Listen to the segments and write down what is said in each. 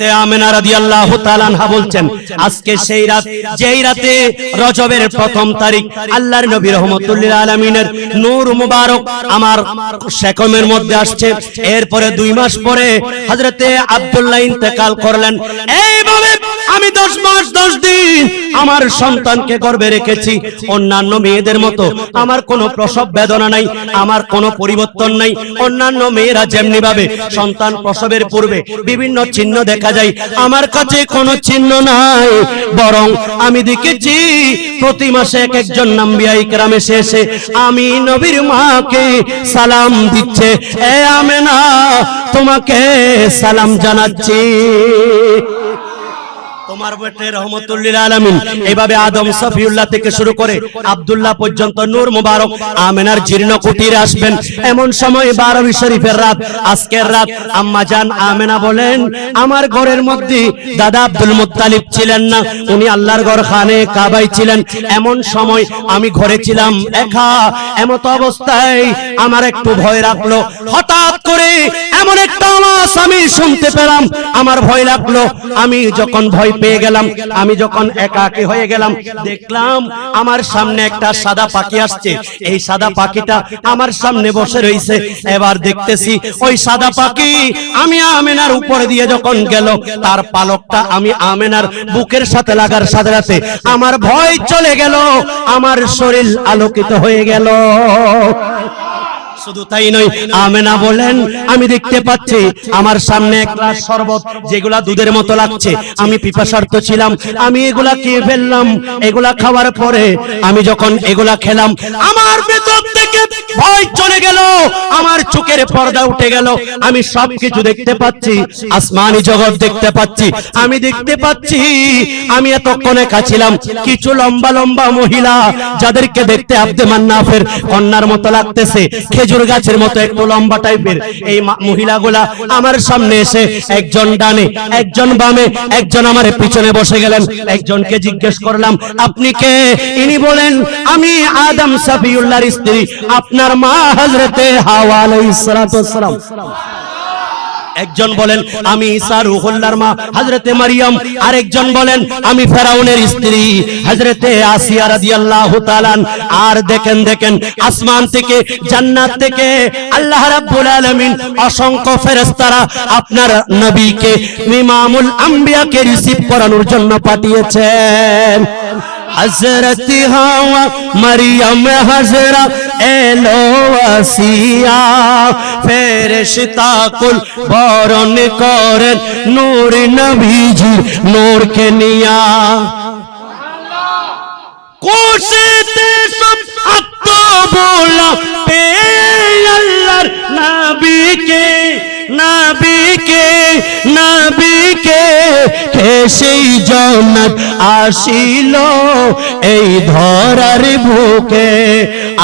তে আমেনা রাদিয়াল্লাহু তাআলা বলছেন আজকে সেই রাত যেই রাতে রজবের প্রথম তারিখ আল্লাহর নবী রাহমাতুল্লিল আলামিনের নূর মুবারক আমার মধ্যে আসছে। এরপরে দুই মাস পরে হাজরতে আব্দুল্লাহ ইন্তেকাল করলেন। এইভাবে আমি দশ মাস, দশ দিন আমার সন্তানকে গর্বে রেখেছি। অন্যান্য মেয়েদের মতো আমার কোনো প্রসব বেদনা নাই, আমার কোনো পরিবর্তন নাই। অন্যান্য মেয়েরা যেমনি ভাবে সন্তান প্রসবের পূর্বে বিভিন্ন চিহ্ন দেখা যায়, আমার কাছে কোনো চিহ্ন নাই। বরং আমি দেখেছি, প্রতি মাসে এক একজন নাম্বিয়া ইকরাম এসে এসে আমি নবীর মাকে সালাম দিচ্ছে, এ আমেনা, তোমাকে সালাম জানাচ্ছি। এমন সময় আমার ঘরের মধ্যে দাদা আব্দুল ছিলেন না, উনি আল্লাহর ঘর খানে কাবাই ছিলেন। এমন সময় আমি ঘরে ছিলাম একা, এমত অবস্থায় আমার একটু ভয় রাখল হঠাৎ করে এমন একটা আমি শুনতে আমার ভয় লাগল। আমি যখন ভয় পেয়ে গেলাম। আমি যখন একাকী হয়ে গেলাম, দেখলাম আমার সামনে একটা সাদা পাখি আসছে। এই সাদা পাখিটা আমার সামনে বসে রয়েছে। এবার দেখতেছি ওই সাদা পাখি আমি আমেনার উপরে দিয়ে যখন গেল, তার পালকটা আমি আমেনার বুকের সাথে লাগার সাথে সাথে আমার ভয় চলে গেল। আমার শরীর আলোকিত হয়ে গেল। শুধু তাই নয়, আমেনা বলেন, আমি দেখতে পাচ্ছি আমার সামনে এক গ্লাস শরবত যেগুলা দুধের মতো লাগছে। আমি পিপাসার্থ ছিলাম, আমি এগুলা খেয়ে ফেললাম, এগুলা খাওয়ার পরে আমি যখন এগুলা খেলাম, আমার ভেতর থেকে ভয় চলে গেল, আমার চোখের পর্দা উঠে গেল। আমি সব কিছু দেখতে পাচ্ছি, আসমানি জগৎ দেখতে পাচ্ছি। আমি দেখতে পাচ্ছি, আমি এতক্ষণে কাছিলাম কিছু লম্বা লম্বা মহিলা, যাদেরকে দেখতে আব্দে মান্নাফের কন্যার মতো লাগতেছে, খেজুর গাছের মতো একটু লম্বা টাইপের। এই মহিলাগুলা আমার সামনে এসে একজন ডানে, একজন বামে, একজন আমার পিছনে বসে গেলেন। একজনকে জিজ্ঞেস করলাম, আপনি কে? ইনি বলেন, আমি আদম সাফিউল্লাহর স্ত্রী। আপনার মা হজরতে হাওয়া আলাইহিস সালাম। একজন বলেন, আমি ঈসা রুহুল্লাহর মা, হযরতে মারিয়াম। আরেকজন বলেন, আমি ফেরাউনের স্ত্রী। হযরতে আসিয়া রাদিয়াল্লাহু তাআলা আর দেখেন দেখেন, আসমান থেকে, জান্নাত থেকে আল্লাহ রাব্বুল আলামিন অসংখ্য ফেরেশতারা আপনার নবীকে, ইমামুল আম্বিয়াকে রিসিভ করানোর জন্য পাঠিয়েছেন। হজরত হাওয়া মরিয়ম হজরা এলো ফেরেশতা কুল বরণ করেন নূর নবীজি, নূরকে নিয়া। কোশেতে সব আত্ম বলা পে আল্লাহর নবীকে নবীকে নবীকে কে সেই জন্নত আসিল এই ধরার বুকে।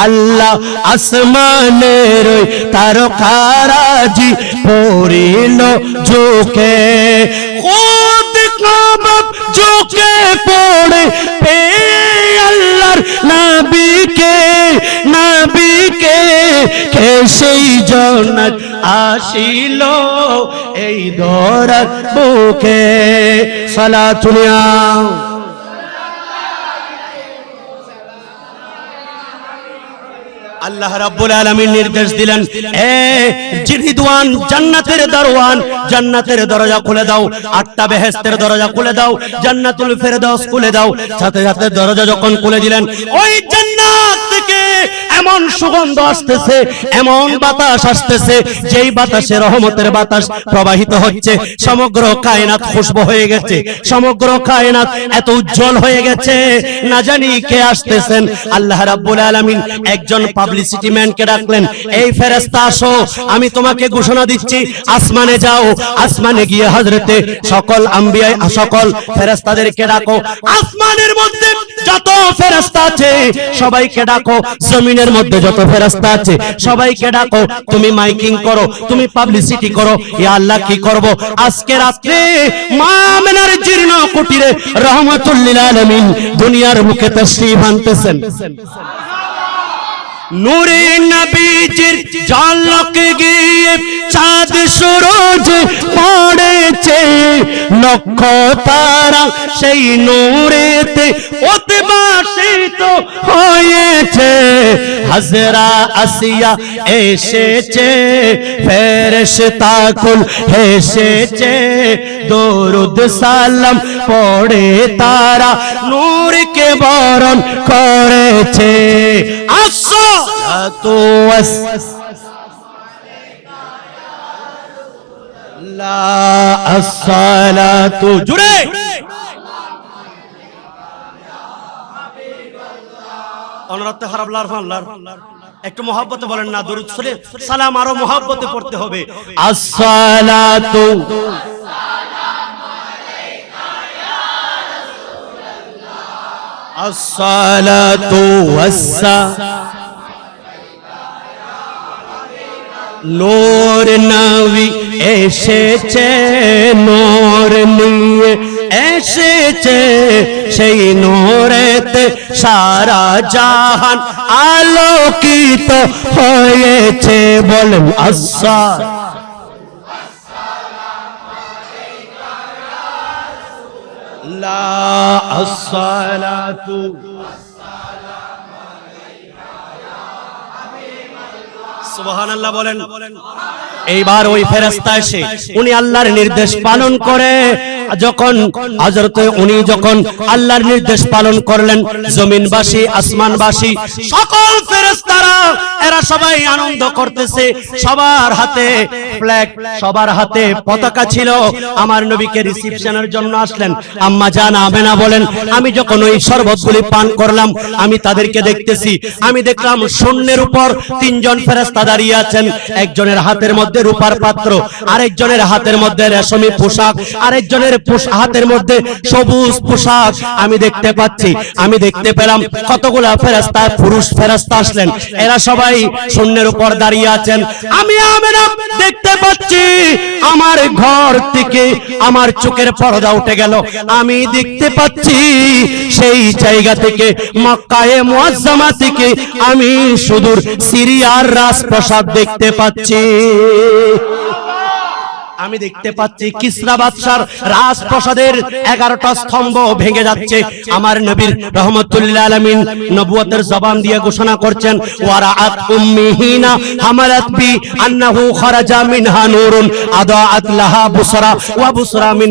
আল্লাহ আসমানের ওই তারকারাজি পড়িল জোকে খোদ কাবাব জোকে পড়ে পে আল্লাহর নবীকে নবীকে। কে সেই জন্নত আসিল এই ধরার বুকে সালাতুলিয়া আল্লাহ রাব্বুল আলামিন নির্দেশ দিলেন, এ জিরিদওয়ান জান্নাতের দরওয়ান, জান্নাতের দরজা খুলে দাও, আটটা বেহেশতের দরজা খুলে দাও, জান্নাতুল ফেরদাউস খুলে দাও। সাথে সাথে দরজা যখন খুলে দিলেন, ওই জান্নাত এমন সুগন্ধ আসতেছে, এমন বাতাস আসতেছে, যেই বাতাসে রহমতের বাতাস প্রবাহিত হচ্ছে। সমগ্র কায়নাত খুশবু হয়ে গেছে, সমগ্র কায়নাত এত উজ্জ্বল হয়ে গেছে, না জানি কে আসতেছেন। আল্লাহ রাব্বুল আলামিন একজন পাবলিসিটি ম্যানকে ডাকলেন, এই ফেরেশতা আসো, আমি তোমাকে ঘোষণা দিচ্ছি, আসমানে যাও, আসমানে গিয়ে হযরতে সকল আম্বিয়া সকল ফেরেশতাদেরকে ডাকো, আসমানের মধ্যে যত ফেরেশতা আছে, সবাইকে ডাকো জমিনের মধ্যে যত ফেরেশতা আছে সবাইকে ডাকো তুমি মাইকিং করো তুমি পাবলিসিটি করো ইয়া আল্লাহ কি করব? আজকে রাত্রে মা আমেনার জীর্ণ কুটিরে রহমাতুল লিল আলামিন দুনিয়ার মুখে তাশরীফ আনতেছেন। নূরে নবীজির ঝলক গিয়ে চাঁদ সূরজ পড়েছে লক্ষ তারা সেই নূরেতে উদ্ভাসিত হয়েছে। হাজরা আসিয়া এসেছে ফেরেশতা কুল হেসেছে, দরুদ সালাম পড়ে তারা নূরকে বরণ করেছে। আসসালাতু ওয়াস আসসালাতু জুড়ে। খারাপ লার একটু মহাব্বতে বলেন না দরুদ শরীফ। সালাম আরও মহাব্বতে পড়তে হবে। আসসালাতু। আসসালাতু নোর নবী এসেছে নোর নিয়ে এসেছে সেই নোরেতে সারা জাহান আলোকিত হয়েছে বলেন আচ্ছা লা আসসালাতু এইবার ওই ফেরেশতা এসে উনি আল্লাহর নির্দেশ পালন করে যখন হযরত উনি যখন আল্লাহর নির্দেশ পালন করলেন, জমিনবাসী, আসমানবাসী, সকল ফেরেশতারা, এরা সবাই আনন্দ করতেছে। সবার হাতে ফ্ল্যাগ সবার হাতে পতাকা ছিল। আমার নবীকে রিসিপশনের জন্য আসলেন। আম্মা জান, আমেনা বলেন, আমি যখন ওই শরবতগুলি পান করলাম, আমি তাদেরকে দেখতেছি। আমি দেখলাম শূন্যের উপর তিনজন ফেরেশতা দাঁড়িয়ে আছেন। একজনের হাতের মধ্যে রূপার পাত্র, আরেকজনের হাতের মধ্যে রেশমি পোশাক, আরেকজনের হাতের মধ্যে সবুজ পোশাক আমি দেখতে পাচ্ছি। আমি দেখতে পেলাম কতগুলা ফেরেশতা পুরুষ ফেরেশতা আসলেন। এরা সবাই শূন্যের উপর দাঁড়িয়ে আছেন। আমি দেখতে পাচ্ছি। আমার ঘর থেকে আমার চোখের পর্দা উঠে গেল। আমি দেখতে পাচ্ছি সেই জায়গা থেকে, মক্কায়ে মুআজ্জামা থেকে আমি সুদূর সিরিয়ার রাজপ্রাসাদ দেখতে পাচ্ছি। আমি দেখতে পাচ্ছি কিসরা বাদশার রাজপ্রাসাদের এগারোটা স্তম্ভ ভেঙে যাচ্ছে। আমার নবীর রহমতুল্লাহ আলামিন নবুয়তের জবান দিয়ে ঘোষণা করছেন ওয়ারাআত উম্মিহিনা হামালাত বি আন্নাহু খারাজা মিনহা নূরুন আদাআত লাহা বুসরা ওয়া বুসরা মিন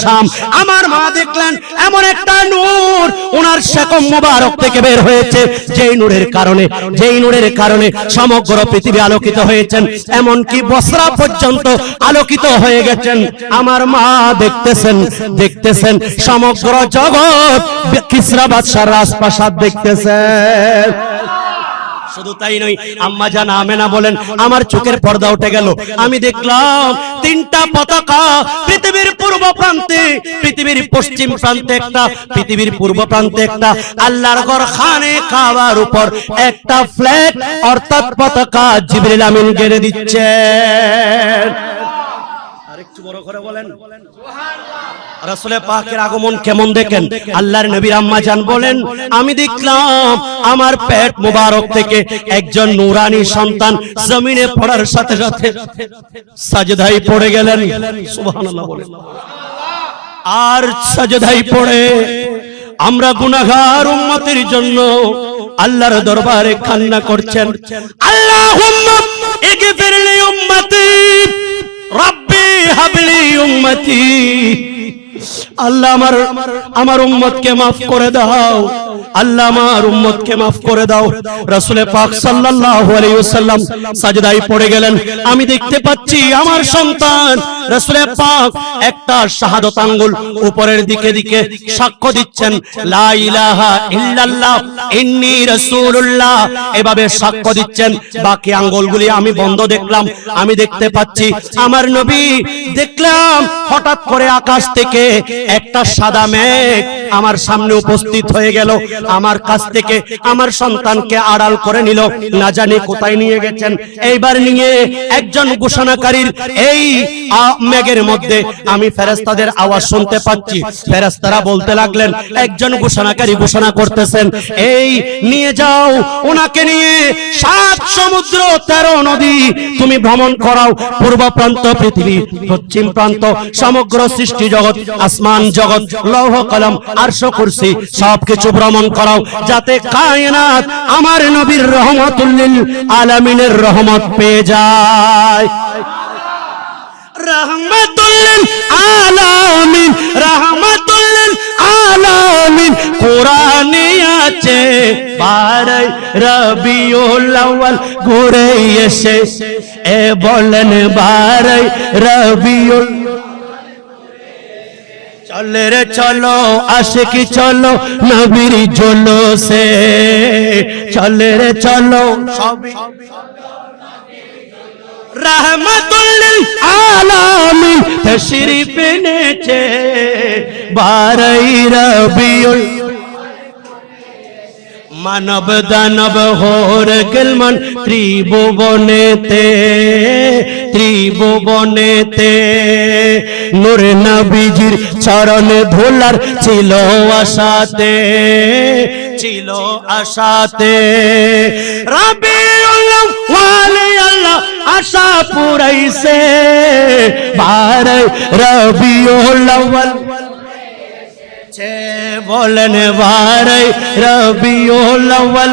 শাম। আমার মা দেখলেন এমন একটা নূর। ওনার শেকম মুবারক থেকে বের হয়েছে। যেই নূরের কারণে যেই নূরের কারণে সমগ্র পৃথিবী আলোকিত হয়েছেন। এমনকি বসরা পর্যন্ত আলোকিত হয়ে গেছেন। আমার মা দেখতেছেন দেখতেছেন, সমগ্র জগৎ কিসরা বাদশার রাজপ্রাসাদ দেখতেছেন বলেন, আমার চোখের পর্দা উঠে গেল। আমি দেখলাম তিনটা পতাকা পৃথিবীর পূর্ব প্রান্তে, পৃথিবীর পশ্চিম প্রান্তে একটা, পৃথিবীর পূর্ব প্রান্তে একটা। আল্লাহর ঘর খানে কাবার উপর একটা ফ্ল্যাগ অর্থাৎ পতাকা জিবরিল আমিন গেড়ে দিচ্ছে বড় করে বলেন। রাসূলের পাকের আগমন কেমন দেখেন? আল্লাহর নবীর আম্মা জান বলেন আমি দেখলাম আমার পেট মোবারক থেকে একজন নুরানি সন্তান জমিনে পড়ার সাথে সাথে সাজদাই পড়ে গেলেন। সুবহানাল্লাহ বলেন। আর সাজদাই পড়ে। আমরা গুনাহগার উম্মতের জন্য আল্লাহর দরবারে কান্না করছেন। আল্লাহুম্মা ইগফির লি উম্মতি। রব্বি হাবলি উম্মতি। আল্লাহ আমার আমার উম্মতকে মাফ করে দাও। আল্লাহ আমার উম্মতকে মাফ করে দাও। রাসূলে পাক সাল্লাল্লাহু আলাইহি ওয়াসাল্লাম সাজদায় পড়ে গেলেন। আমি দেখতে পাচ্ছি আমার সন্তান রাসূলে পাক একটা শাহাদাত আঙ্গুল উপরের দিকে দিকে সাক্ষ্য দিচ্ছেন এভাবে সাক্ষ্য দিচ্ছেন, বাকি আঙ্গুলগুলি আমি বন্ধ দেখলাম, আমি দেখতে পাচ্ছি, আমার নবী দেখলাম, হঠাৎ করে আকাশ থেকে একটা সাদা মেঘ আমার সামনে উপস্থিত হয়ে গেল, আমার কাছ থেকে আমার সন্তানকে আড়াল করে নিল, না জানি কোথায় নিয়ে গেছেন। এইবার নিয়ে একজন ঘোষণাকারীর এই মেঘের মধ্যে আমি ফেরেস্তাদের আওয়াজ শুনতে পাচ্ছি। ফেরেস্তারা বলতে লাগলেন একজন ঘোষণাকারী ঘোষণা করতেছেন। এই নিয়ে যাও ওনাকে নিয়ে সাত সমুদ্র তেরো নদী তুমি ভ্রমণ করাও। পূর্ব প্রান্ত পৃথিবী পশ্চিম প্রান্ত সমগ্র সৃষ্টি জগৎ আসমান জগৎ লৌহ কলম আরশ কুরসি সবকিছু ভ্রমণ করাও। যাতে কায়নাত আমার নবীর রহমতুল্লিল আলামিনের রহমত পেয়ে যায়। রহমতুল্লিল আলামিন রহমতুল্লিল আলামিন। কোরআনে আছে বারে রবিউল আউয়াল, ঘুরে এসে এ বলেন বারে রবিউল চলে রে চলো আসে কি চলো, নবীর জলো সে চলে রে চলো সবই রহমতুল্লিল তশরিফ এনেছে বারাই রবিউল। মানব দানব হোর গেলমান ত্রিভুবনেতে ত্রিভুবনেতে। নূর নবীজির চরণ ধুলার ছিল আশাতে ছিল আশাতে। আশা পুরাইছে। বার রবিউল আউয়াল বলেন ভাই রবিউল আউয়াল